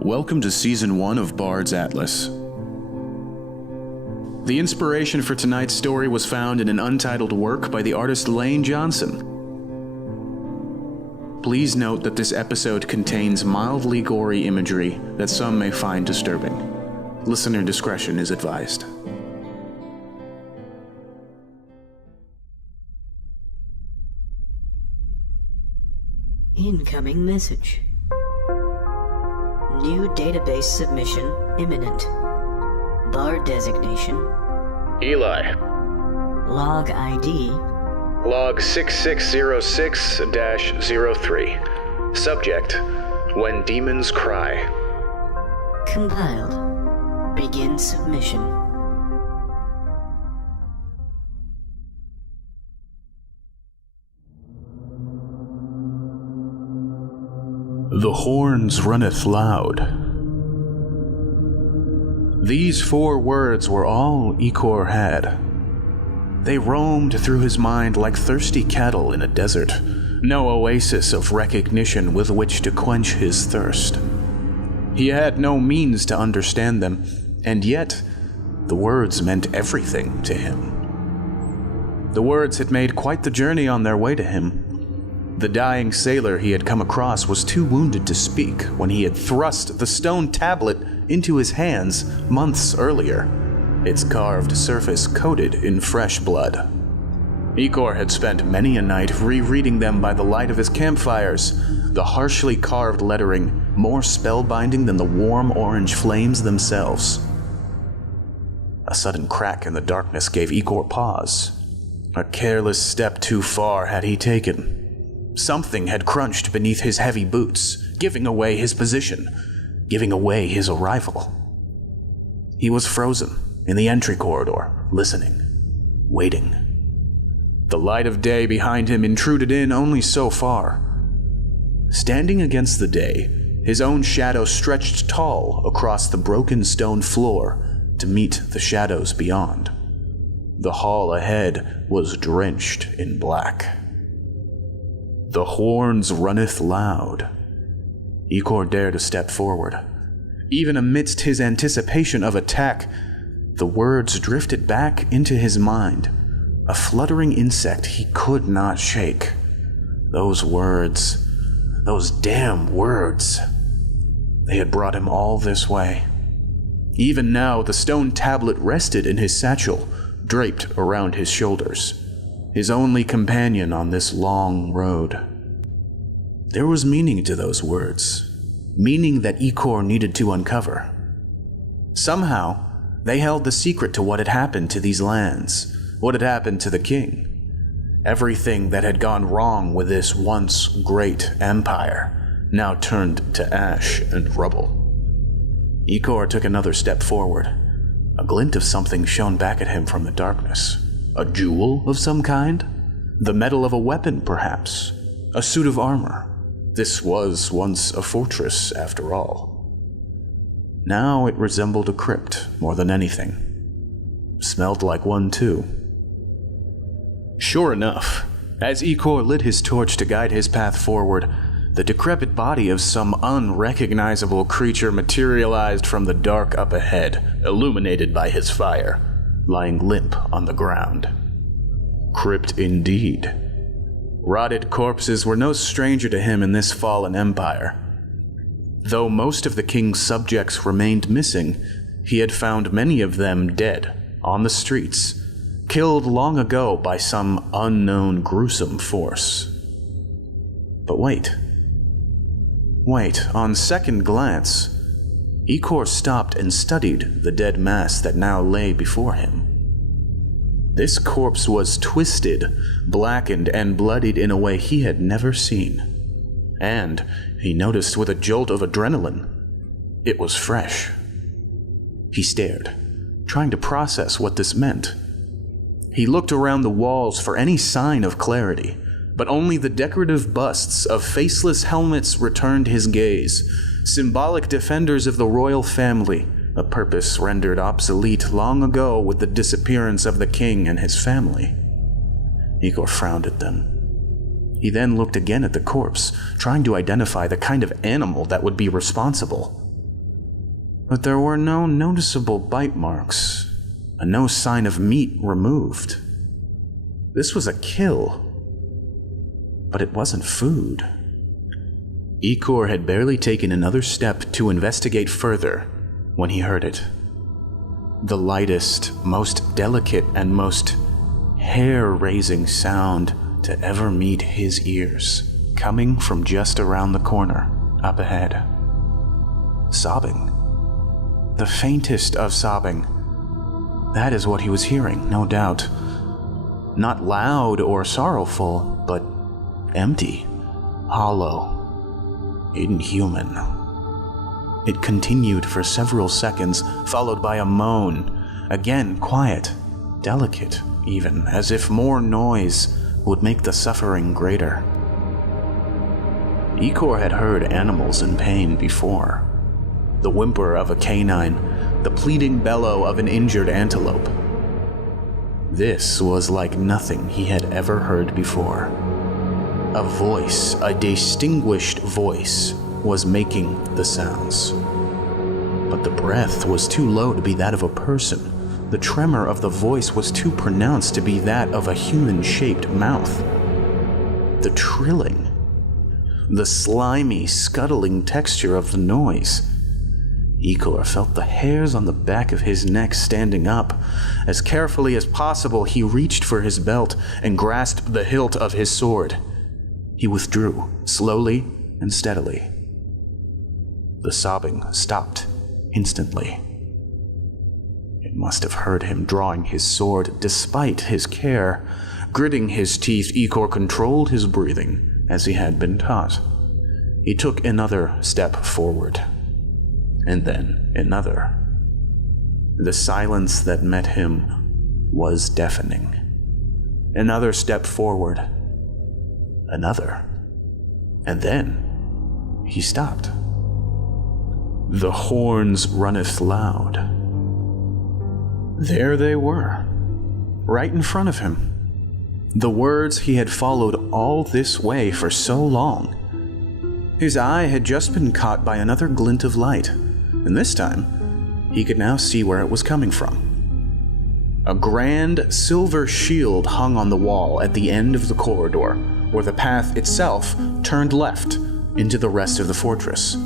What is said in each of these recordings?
Welcome to Season 1 of Bards Atlas. The inspiration for tonight's story was found in an untitled work by the artist Layne Johnson. Please note that this episode contains mildly gory imagery that some may find disturbing. Listener discretion is advised. Incoming message. New database submission imminent. Bard designation. Eli. Log ID. Log 6606-03. Subject: When Demons Cry. Compiled. Begin submission. The horns runneth loud. These 4 words were all Ikor had. They roamed through his mind like thirsty cattle in a desert, no oasis of recognition with which to quench his thirst. He had no means to understand them, and yet the words meant everything to him. The words had made quite the journey on their way to him. The dying sailor he had come across was too wounded to speak when he had thrust the stone tablet into his hands months earlier, its carved surface coated in fresh blood. Ikor had spent many a night rereading them by the light of his campfires, the harshly carved lettering more spellbinding than the warm orange flames themselves. A sudden crack in the darkness gave Ikor pause. A careless step too far had he taken. Something had crunched beneath his heavy boots, giving away his position, giving away his arrival. He was frozen in the entry corridor, listening, waiting. The light of day behind him intruded in only so far. Standing against the day, his own shadow stretched tall across the broken stone floor to meet the shadows beyond. The hall ahead was drenched in black. The horns runneth loud. Ikor dared a step forward. Even amidst his anticipation of attack, the words drifted back into his mind, a fluttering insect he could not shake. Those words, those damn words. They had brought him all this way. Even now, the stone tablet rested in his satchel, draped around his shoulders, his only companion on this long road. There was meaning to those words, meaning that Ikor needed to uncover. Somehow, they held the secret to what had happened to these lands, what had happened to the king. Everything that had gone wrong with this once great empire, now turned to ash and rubble. Ikor took another step forward. A glint of something shone back at him from the darkness. A jewel of some kind? The metal of a weapon, perhaps. A suit of armor. This was once a fortress, after all. Now it resembled a crypt more than anything. Smelled like one, too. Sure enough, as Ikor lit his torch to guide his path forward, the decrepit body of some unrecognizable creature materialized from the dark up ahead, illuminated by his fire, lying limp on the ground. Crypt indeed. Rotted corpses were no stranger to him in this fallen empire. Though most of the king's subjects remained missing, he had found many of them dead, on the streets, killed long ago by some unknown gruesome force. But wait, on second glance, Ikor stopped and studied the dead mass that now lay before him. This corpse was twisted, blackened, and bloodied in a way he had never seen. And, he noticed with a jolt of adrenaline, it was fresh. He stared, trying to process what this meant. He looked around the walls for any sign of clarity, but only the decorative busts of faceless helmets returned his gaze, symbolic defenders of the royal family, a purpose rendered obsolete long ago with the disappearance of the king and his family. Ikor frowned at them. He then looked again at the corpse, trying to identify the kind of animal that would be responsible. but there were no noticeable bite marks, and no sign of meat removed. This was a kill, but it wasn't food. Ikor had barely taken another step to investigate further when he heard it. The lightest, most delicate, and most hair-raising sound to ever meet his ears, coming from just around the corner, up ahead. Sobbing. The faintest of sobbing. That is what he was hearing, no doubt. Not loud or sorrowful, but empty, hollow, inhuman. It continued for several seconds, followed by a moan, again quiet, delicate even, as if more noise would make the suffering greater. Ikor had heard animals in pain before. The whimper of a canine, the pleading bellow of an injured antelope. This was like nothing he had ever heard before. A voice, a distinguished voice, was making the sounds. But the breath was too low to be that of a person. The tremor of the voice was too pronounced to be that of a human-shaped mouth. The trilling, the slimy, scuttling texture of the noise. Ikor felt the hairs on the back of his neck standing up. As carefully as possible, he reached for his belt and grasped the hilt of his sword. He withdrew, slowly and steadily. The sobbing stopped instantly. It must have heard him drawing his sword despite his care. Gritting his teeth, Ikor controlled his breathing as he had been taught. He took another step forward, and then another. The silence that met him was deafening. Another step forward, another, and then he stopped. The horns runneth loud. There they were, right in front of him. The words he had followed all this way for so long. His eye had just been caught by another glint of light, and this time, he could now see where it was coming from. A grand silver shield hung on the wall at the end of the corridor, where the path itself turned left into the rest of the fortress.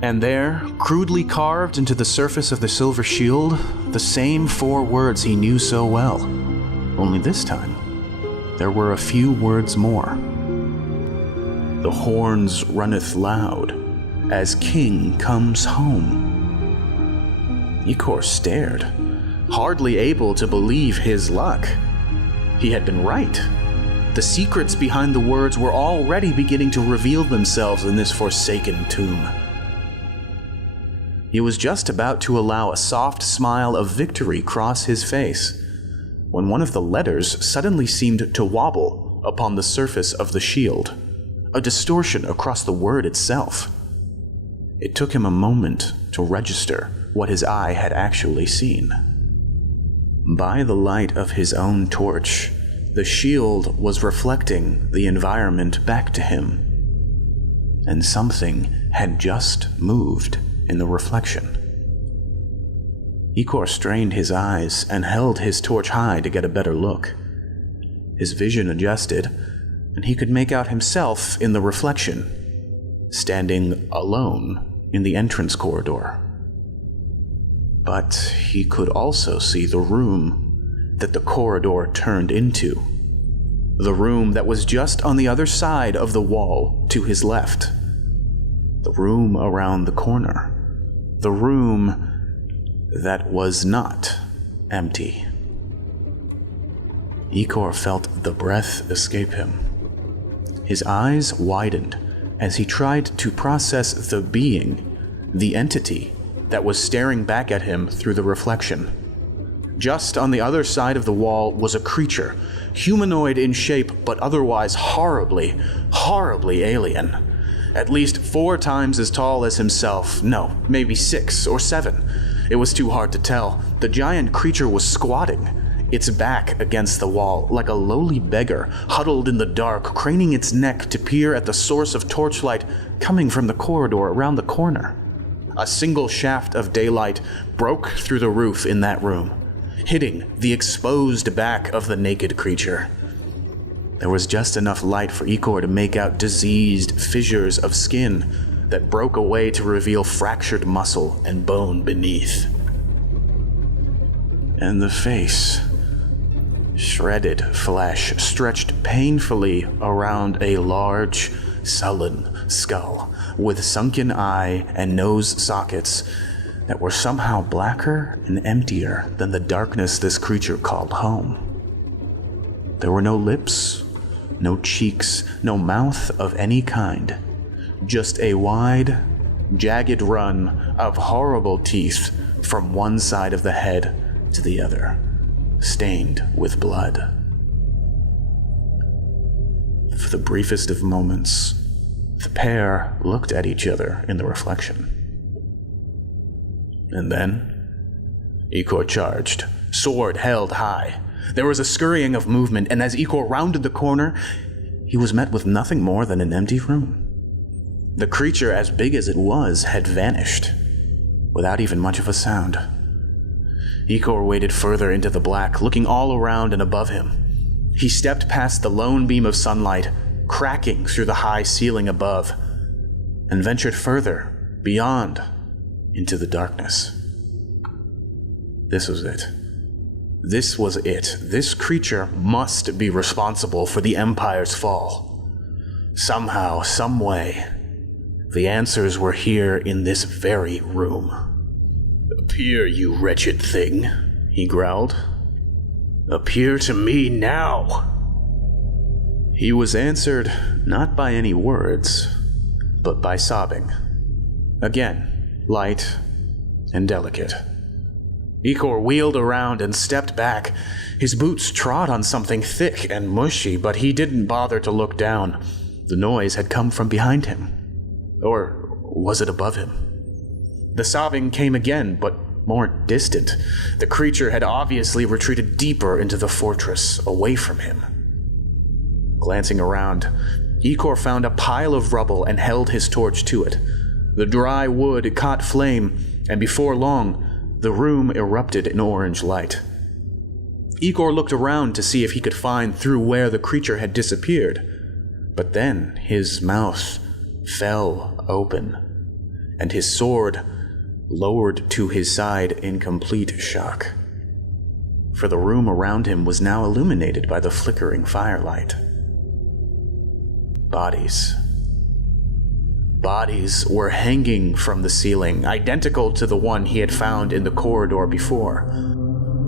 And there, crudely carved into the surface of the silver shield, the same 4 words he knew so well. Only this time, there were a few words more. The horns runneth loud, as king comes home. Ikor stared, hardly able to believe his luck. He had been right. The secrets behind the words were already beginning to reveal themselves in this forsaken tomb. He was just about to allow a soft smile of victory cross his face, when one of the letters suddenly seemed to wobble upon the surface of the shield, a distortion across the word itself. It took him a moment to register what his eye had actually seen. By the light of his own torch, the shield was reflecting the environment back to him, and something had just moved in the reflection. Ikor strained his eyes and held his torch high to get a better look. His vision adjusted, and he could make out himself in the reflection, standing alone in the entrance corridor. But he could also see the room that the corridor turned into. The room that was just on the other side of the wall to his left. The room around the corner. The room that was not empty. Ikor felt the breath escape him. His eyes widened as he tried to process the being, the entity, that was staring back at him through the reflection. Just on the other side of the wall was a creature, humanoid in shape but otherwise horribly, horribly alien. At least 4 times as tall as himself. No, maybe 6 or 7. It was too hard to tell. The giant creature was squatting, its back against the wall, like a lowly beggar, huddled in the dark, craning its neck to peer at the source of torchlight coming from the corridor around the corner. A single shaft of daylight broke through the roof in that room, hitting the exposed back of the naked creature. There was just enough light for Ikor to make out diseased fissures of skin that broke away to reveal fractured muscle and bone beneath. And the face, shredded flesh stretched painfully around a large, sullen skull with sunken eye and nose sockets that were somehow blacker and emptier than the darkness this creature called home. There were no lips, no cheeks, no mouth of any kind, just a wide, jagged run of horrible teeth from one side of the head to the other, stained with blood. For the briefest of moments, the pair looked at each other in the reflection. And then, Ikor charged, sword held high. There was a scurrying of movement, and as Ikor rounded the corner, he was met with nothing more than an empty room. The creature, as big as it was, had vanished, without even much of a sound. Ikor waded further into the black, looking all around and above him. He stepped past the lone beam of sunlight, cracking through the high ceiling above, and ventured further, beyond, into the darkness. This was it. This was it. This creature must be responsible for the Empire's fall. Somehow, some way, the answers were here in this very room. "Appear, you wretched thing," he growled. "Appear to me now." He was answered not by any words, but by sobbing. Again, light and delicate. Ikor wheeled around and stepped back. His boots trod on something thick and mushy, but he didn't bother to look down. The noise had come from behind him. Or was it above him? The sobbing came again, but more distant. The creature had obviously retreated deeper into the fortress, away from him. Glancing around, Ikor found a pile of rubble and held his torch to it. The dry wood caught flame, and before long, the room erupted in orange light. Ikor looked around to see if he could find through where the creature had disappeared, but then his mouth fell open, and his sword lowered to his side in complete shock. For the room around him was now illuminated by the flickering firelight. Bodies. Bodies were hanging from the ceiling, identical to the one he had found in the corridor before,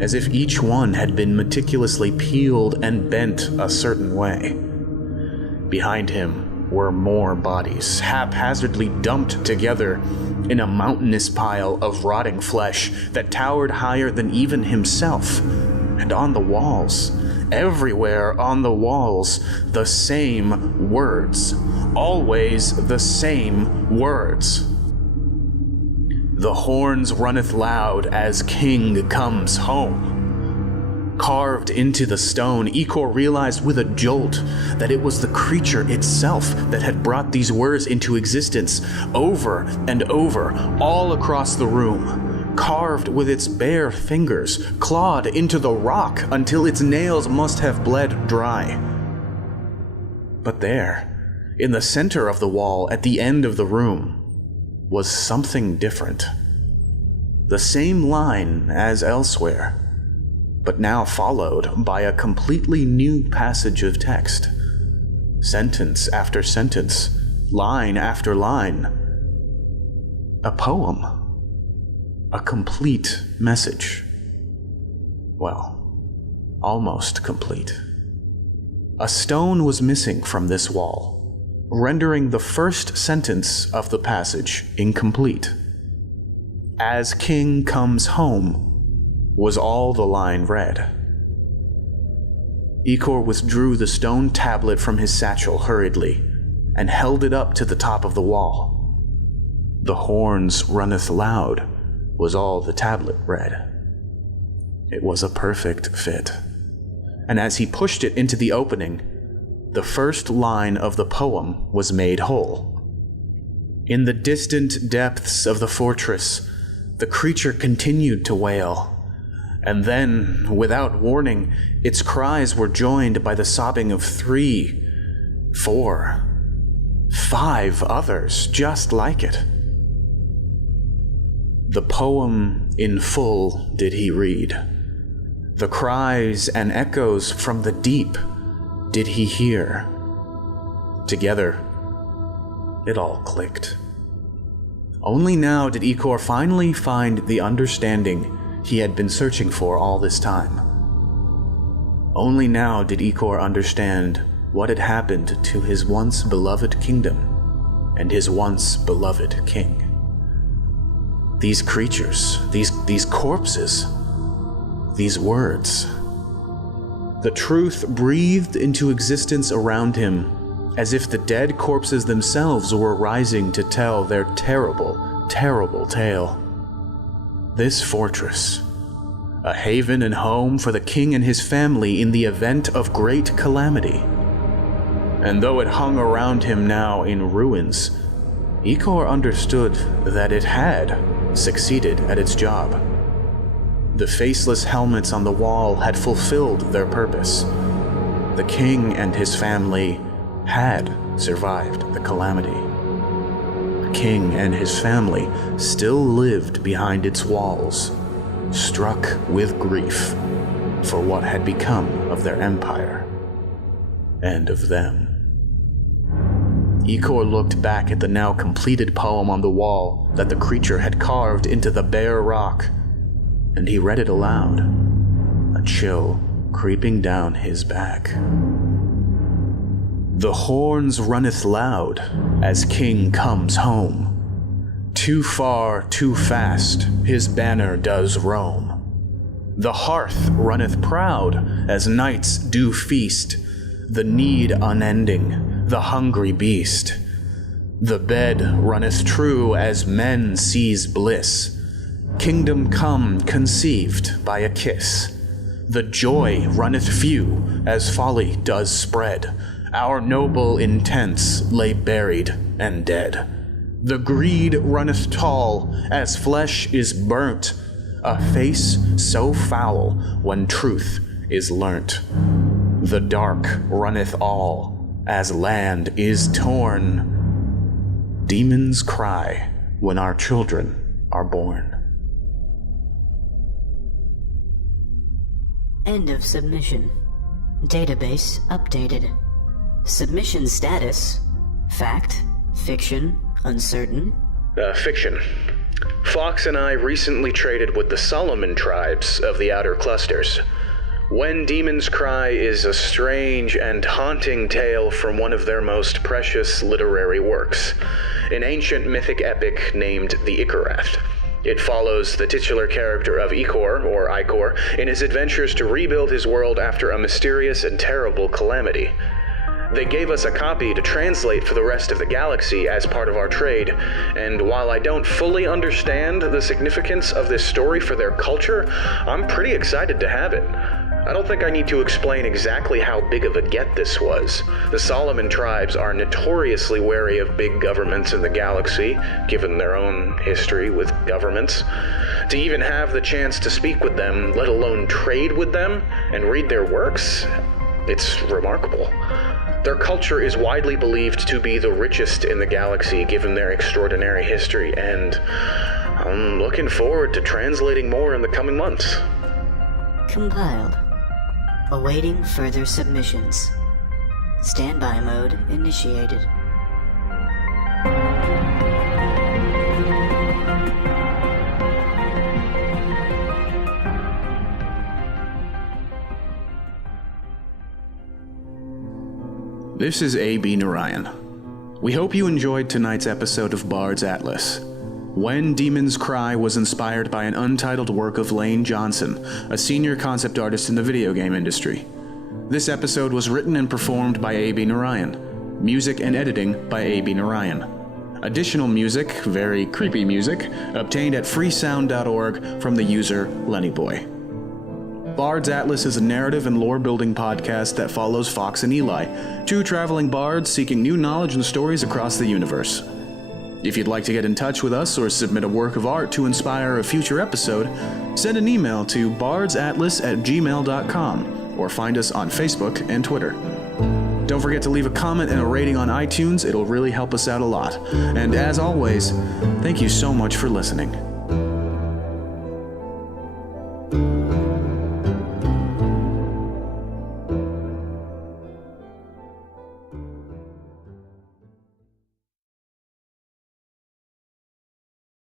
as if each one had been meticulously peeled and bent a certain way. Behind him were more bodies, haphazardly dumped together in a mountainous pile of rotting flesh that towered higher than even himself. And on the walls, everywhere on the walls, the same words. Always the same words. "The horns runneth loud as king comes home." Carved into the stone, Ikor realized with a jolt that it was the creature itself that had brought these words into existence over and over, all across the room, carved with its bare fingers, clawed into the rock until its nails must have bled dry. But there, in the center of the wall at the end of the room, was something different. The same line as elsewhere, but now followed by a completely new passage of text. Sentence after sentence, line after line. A poem. A complete message. Well, almost complete. A stone was missing from this wall, rendering the first sentence of the passage incomplete. "As king comes home" was all the line read. Ikor withdrew the stone tablet from his satchel hurriedly and held it up to the top of the wall. "The horns runneth loud" was all the tablet read. It was a perfect fit, and as he pushed it into the opening, the first line of the poem was made whole. In the distant depths of the fortress, the creature continued to wail. And then, without warning, its cries were joined by the sobbing of 3, 4, 5 others just like it. The poem in full did he read. The cries and echoes from the deep did he hear. Together, it all clicked. Only now did Ikor finally find the understanding he had been searching for all this time. Only now did Ikor understand what had happened to his once beloved kingdom and his once beloved king. These creatures, these corpses, these words. The truth breathed into existence around him as if the dead corpses themselves were rising to tell their terrible, terrible tale. This fortress, a haven and home for the king and his family in the event of great calamity. And though it hung around him now in ruins, Ikor understood that it had succeeded at its job. The faceless helmets on the wall had fulfilled their purpose. The king and his family had survived the calamity. The king and his family still lived behind its walls, struck with grief for what had become of their empire and of them. Ikor looked back at the now completed poem on the wall that the creature had carved into the bare rock, and he read it aloud, a chill creeping down his back. The horns runneth loud as king comes home. Too far, too fast, his banner does roam. The hearth runneth proud as knights do feast, the need unending, the hungry beast. The bed runneth true as men seize bliss, kingdom come conceived by a kiss. The joy runneth few as folly does spread, our noble intents lay buried and dead. The greed runneth tall as flesh is burnt, a face so foul when truth is learnt. The dark runneth all as land is torn. Demons cry when our children are born. End of submission. Database updated. Submission status: fact, fiction, uncertain. Fiction. Fox and I recently traded with the Solomon tribes of the Outer Clusters. When Demons Cry is a strange and haunting tale from one of their most precious literary works, an ancient mythic epic named the Ikorath. It follows the titular character of Ikor, or Ikor, in his adventures to rebuild his world after a mysterious and terrible calamity. They gave us a copy to translate for the rest of the galaxy as part of our trade, and while I don't fully understand the significance of this story for their culture, I'm pretty excited to have it. I don't think I need to explain exactly how big of a get this was. The Solomon tribes are notoriously wary of big governments in the galaxy, given their own history with governments. To even have the chance to speak with them, let alone trade with them, and read their works, it's remarkable. Their culture is widely believed to be the richest in the galaxy given their extraordinary history, and I'm looking forward to translating more in the coming months. Compiled. Awaiting further submissions. Standby mode initiated. This is A.B. Narayan. We hope you enjoyed tonight's episode of Bards Atlas. When Demons Cry was inspired by an untitled work of Layne Johnson, a senior concept artist in the video game industry. This episode was written and performed by A.B. Narayan. Music and editing by A.B. Narayan. Additional music, very creepy music, obtained at freesound.org from the user Lennyboy. Bards Atlas is a narrative and lore-building podcast that follows Fox and Eli, two traveling bards seeking new knowledge and stories across the universe. If you'd like to get in touch with us or submit a work of art to inspire a future episode, send an email to bardsatlas@gmail.com or find us on Facebook and Twitter. Don't forget to leave a comment and a rating on iTunes. It'll really help us out a lot. And as always, thank you so much for listening.